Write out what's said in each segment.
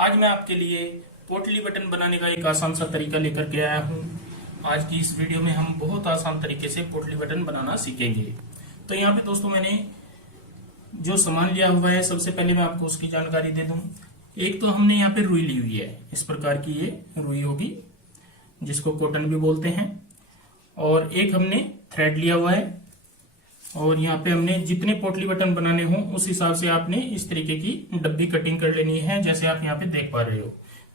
आज मैं आपके लिए पोटली बटन बनाने का एक आसान सा तरीका लेकर के आया हूँ। आज की इस वीडियो में हम बहुत आसान तरीके से पोटली बटन बनाना सीखेंगे। तो यहाँ पे दोस्तों मैंने जो सामान लिया हुआ है, सबसे पहले मैं आपको उसकी जानकारी दे दूं। एक तो हमने यहाँ पे रुई ली हुई है, इस प्रकार की ये रुई होगी जिसको कॉटन भी बोलते हैं। और एक हमने थ्रेड लिया हुआ है, और यहाँ पे हमने जितने पोटली बटन बनाने हों उस हिसाब से आपने इस तरीके की डब्बी कटिंग कर लेनी है। जैसे आप यहाँ पे देख पा रहे हो,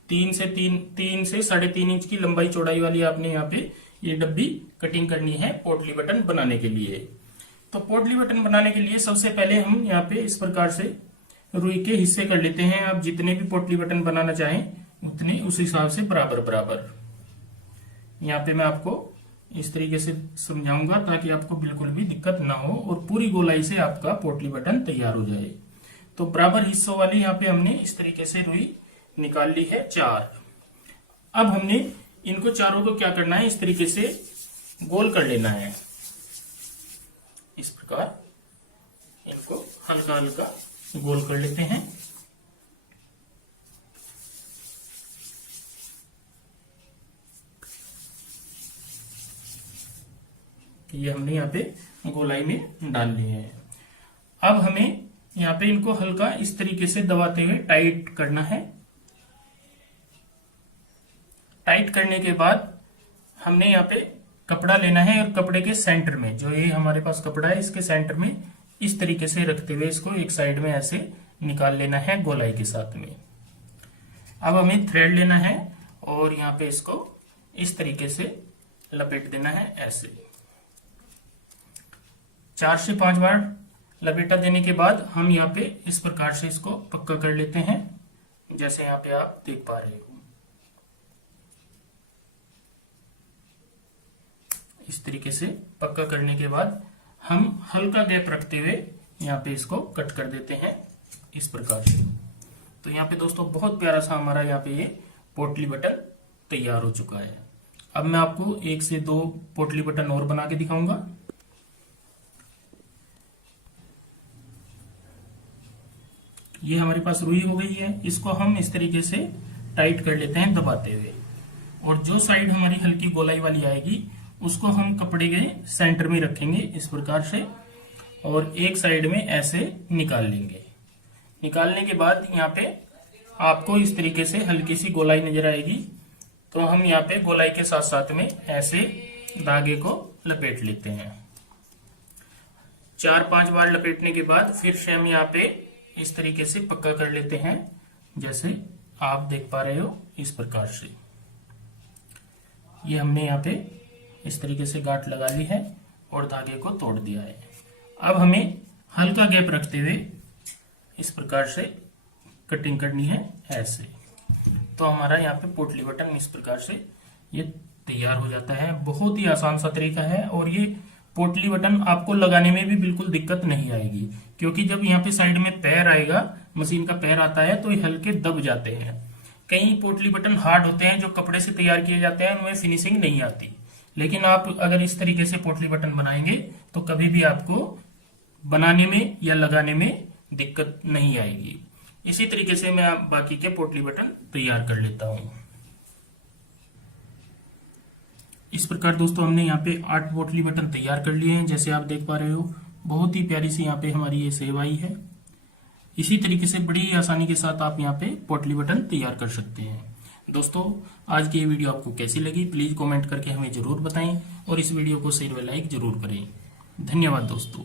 3 से 3.5 इंच की लंबाई चौड़ाई वाली आपने यहाँ पे ये डब्बी कटिंग करनी है पोटली बटन बनाने के लिए। तो पोटली बटन बनाने के लिए सबसे पहले हम यहाँ पे इस प्रकार से रुई के हिस्से कर लेते हैं। आप जितने भी पोटली बटन बनाना चाहें उतने उस हिसाब से बराबर बराबर। यहाँ पे मैं आपको इस तरीके से समझाऊंगा ताकि आपको बिल्कुल भी दिक्कत ना हो और पूरी गोलाई से आपका पोटली बटन तैयार हो जाए। तो बराबर हिस्सों वाली यहाँ पे हमने इस तरीके से रुई निकाल ली है 4। अब हमने इनको चारों को क्या करना है, इस तरीके से गोल कर लेना है। इस प्रकार इनको हल्का हल्का गोल कर लेते हैं। ये हमने यहाँ पे गोलाई में डाल लिए हैं। अब हमें यहाँ पे इनको हल्का इस तरीके से दबाते हुए टाइट करना है। टाइट करने के बाद हमने यहाँ पे कपड़ा लेना है और कपड़े के सेंटर में, जो ये हमारे पास कपड़ा है, इसके सेंटर में इस तरीके से रखते हुए इसको एक साइड में ऐसे निकाल लेना है गोलाई के साथ में। अब हमें थ्रेड लेना है और यहाँ पे इसको इस तरीके से लपेट देना है। ऐसे 4 से 5 बार लपेटा देने के बाद हम यहाँ पे इस प्रकार से इसको पक्का कर लेते हैं, जैसे यहाँ पे आप देख पा रहे हो। इस तरीके से पक्का करने के बाद हम हल्का गैप रखते हुए यहाँ पे इसको कट कर देते हैं इस प्रकार से। तो यहाँ पे दोस्तों बहुत प्यारा सा हमारा यहाँ पे ये पोटली बटन तैयार हो चुका है। अब मैं आपको 1 से 2 पोटली बटन और बना के दिखाऊंगा। ये हमारे पास रुई हो गई है, इसको हम इस तरीके से टाइट कर लेते हैं दबाते हुए। और जो साइड हमारी हल्की गोलाई वाली आएगी उसको हम कपड़े के सेंटर में रखेंगे इस प्रकार से, और एक साइड में ऐसे निकाल लेंगे। निकालने के बाद यहाँ पे आपको इस तरीके से हल्की सी गोलाई नजर आएगी। तो हम यहाँ पे गोलाई के साथ साथ में ऐसे धागे को लपेट लेते हैं। 4-5 बार लपेटने के बाद फिर से हम यहाँ पे इस तरीके से पक्का कर लेते हैं, जैसे आप देख पा रहे हो इस प्रकार से। ये हमने यहाँ पे इस तरीके से गांठ लगा ली है और धागे को तोड़ दिया है। अब हमें हल्का गैप रखते हुए इस प्रकार से कटिंग करनी है ऐसे। तो हमारा यहाँ पे पोटली बटन इस प्रकार से ये तैयार हो जाता है। बहुत ही आसान सा तरीका है, और ये पोटली बटन आपको लगाने में भी बिल्कुल दिक्कत नहीं आएगी, क्योंकि जब यहाँ पे साइड में पैर आएगा, मशीन का पैर आता है, तो ये हल्के दब जाते हैं। कई पोटली बटन हार्ड होते हैं जो कपड़े से तैयार किए जाते हैं, उनमें फिनिशिंग नहीं आती। लेकिन आप अगर इस तरीके से पोटली बटन बनाएंगे तो कभी भी आपको बनाने में या लगाने में दिक्कत नहीं आएगी। इसी तरीके से मैं बाकी के पोटली बटन तैयार कर लेता हूं। इस प्रकार दोस्तों हमने यहाँ पे 8 पोटली बटन तैयार कर लिए हैं, जैसे आप देख पा रहे हो। बहुत ही प्यारी सी यहाँ पे हमारी ये सेव आई है। इसी तरीके से बड़ी आसानी के साथ आप यहाँ पे पोटली बटन तैयार कर सकते हैं। दोस्तों आज की ये वीडियो आपको कैसी लगी प्लीज कमेंट करके हमें जरूर बताएं, और इस वीडियो को शेयर व लाइक जरूर करें। धन्यवाद दोस्तों।